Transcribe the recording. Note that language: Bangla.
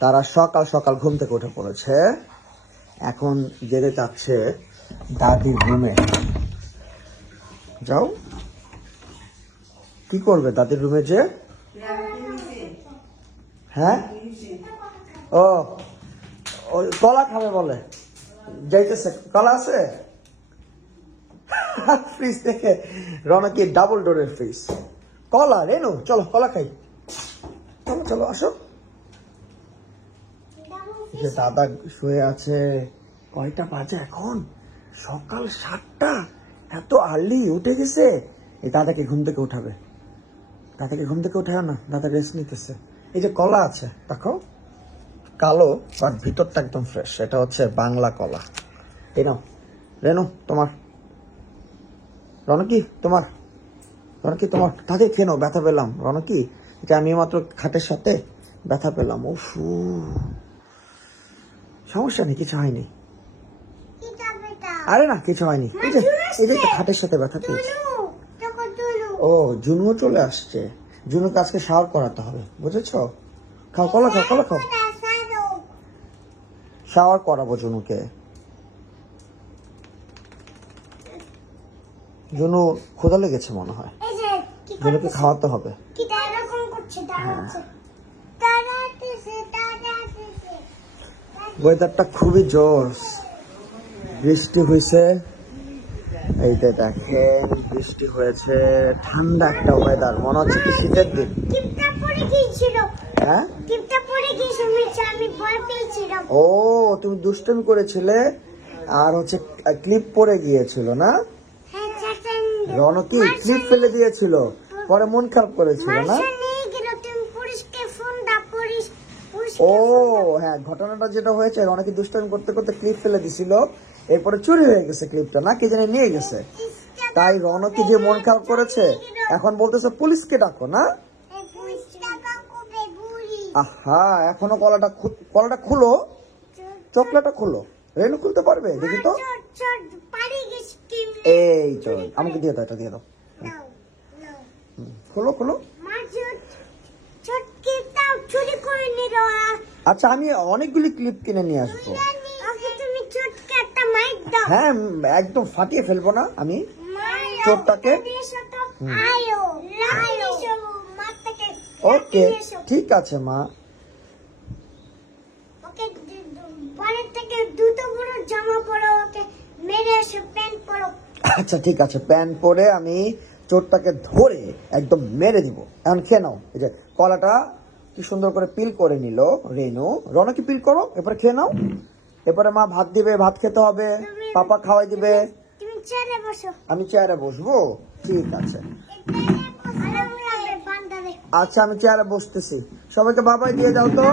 তারা সকাল সকাল ঘুম থেকে উঠে পড়েছে, এখন যেতে চাচ্ছে দাদির রুমে। যাও, কি করবে দাদির রুমে যে? হ্যাঁ, ও ওই কলা খাবে বলে যাইতেছে। কলা আছে ফ্রিজ থেকে, রনকি ডাবল ডোরের ফ্রিজ। কলা রেনু, চলো কলা খাই, চলো চলো আসো। যে দাদা শুয়ে আছে, কয়টা বাজে এখন? সকাল 7টা, এত আর্লি উঠে গেছে। এই দাদাকে ঘুম থেকে উঠাবে, দাদাকে ঘুম থেকে উঠায় না, দাদা রেস্ট নিতেছে। এই যে কলা আছে দেখো, কালো আর ভিতরটা একদম ফ্রেশ, এটা হচ্ছে বাংলা কলা। এই নাও রেনু তোমার, রনকি তোমার, রনকি তোমার, তাকে খেয়ে নাও, ব্যথা পেলাম। রনকি এটা আমি মাত্র খাটের সাথে ব্যথা পেলাম। ও সমস্যা নেই, কিছু হয়নি। আরে না কিছু হয়নি, এই যে খাটের সাথে ব্যথা পেয়েছি। ও জুনুও চলে আসছে, জুনুকে আজকে শাওয়ার করাতে হবে, বুঝেছ? খাও কলা, খাও কলা খাও, শাওয়ার করাবো জুনুকে। জুনু ক্ষুধা লেগেছে মনে হয়, জুনুকে খাওয়াতে হবে। ওয়েদারটা খুবই জোর, বৃষ্টি হয়েছে, এই যে দেখেন বৃষ্টি হয়েছে, ঠান্ডা একটা ওয়েদার, মনে হচ্ছে কি শীতের দিন। হ্যাঁ, ও তুমি দুষ্টুমি করেছিলে আর হচ্ছে ক্লিপ পরে গিয়েছিল না? রনকি ক্লিপ ফেলে দিয়েছিল, পরে মন খারাপ করেছিল না? ও হ্যাঁ, ঘটনাটা যেটা হয়েছে, রনকি দুষ্টুমি করতে করতে ক্লিপ ফেলে দিছিল, এরপরে চুরি হয়ে গেছে ক্লিপটা, না কি জানি নিয়ে গেছে। তাই রনকি যে মন খারাপ করেছে, এখন বলতেছে পুলিশকে ডাকো না। আহা, এখনো কলাটা খুলো, চকলেটটা খুলো। রেনু খুলতে পারবে? দেখি তো। এই তো, আমাকে দিয়ে দাও, এটা দিয়ে দাও। খুলো খুলো। আচ্ছা, আমি অনেকগুলি ক্লিপ কিনে নিয়ে আসবো। হ্যাঁ, একদম ফাটিয়ে ফেলবো না আমি চোরটাকে। ওকে ঠিক আছে মা। আচ্ছা ঠিক আছে, প্যান্ট পরে আমি চোরটাকে ধরে একদম মেরে দিব। এখন খেয়ে নাও। এই যে কলাটা কি সুন্দর করে পিল করে নিল রেনু, রনকি পিল করো, এরপরে খেয়ে নাও। এরপরে মা ভাত দিবে, ভাত খেতে হবে, পাপা খাওয়াই দিবে। আমি চেয়ারে বসবো, ঠিক আছে। আচ্ছা আমি চেয়ারে বসতেছি, সবাইকে বাবাই দিয়ে যাও তো।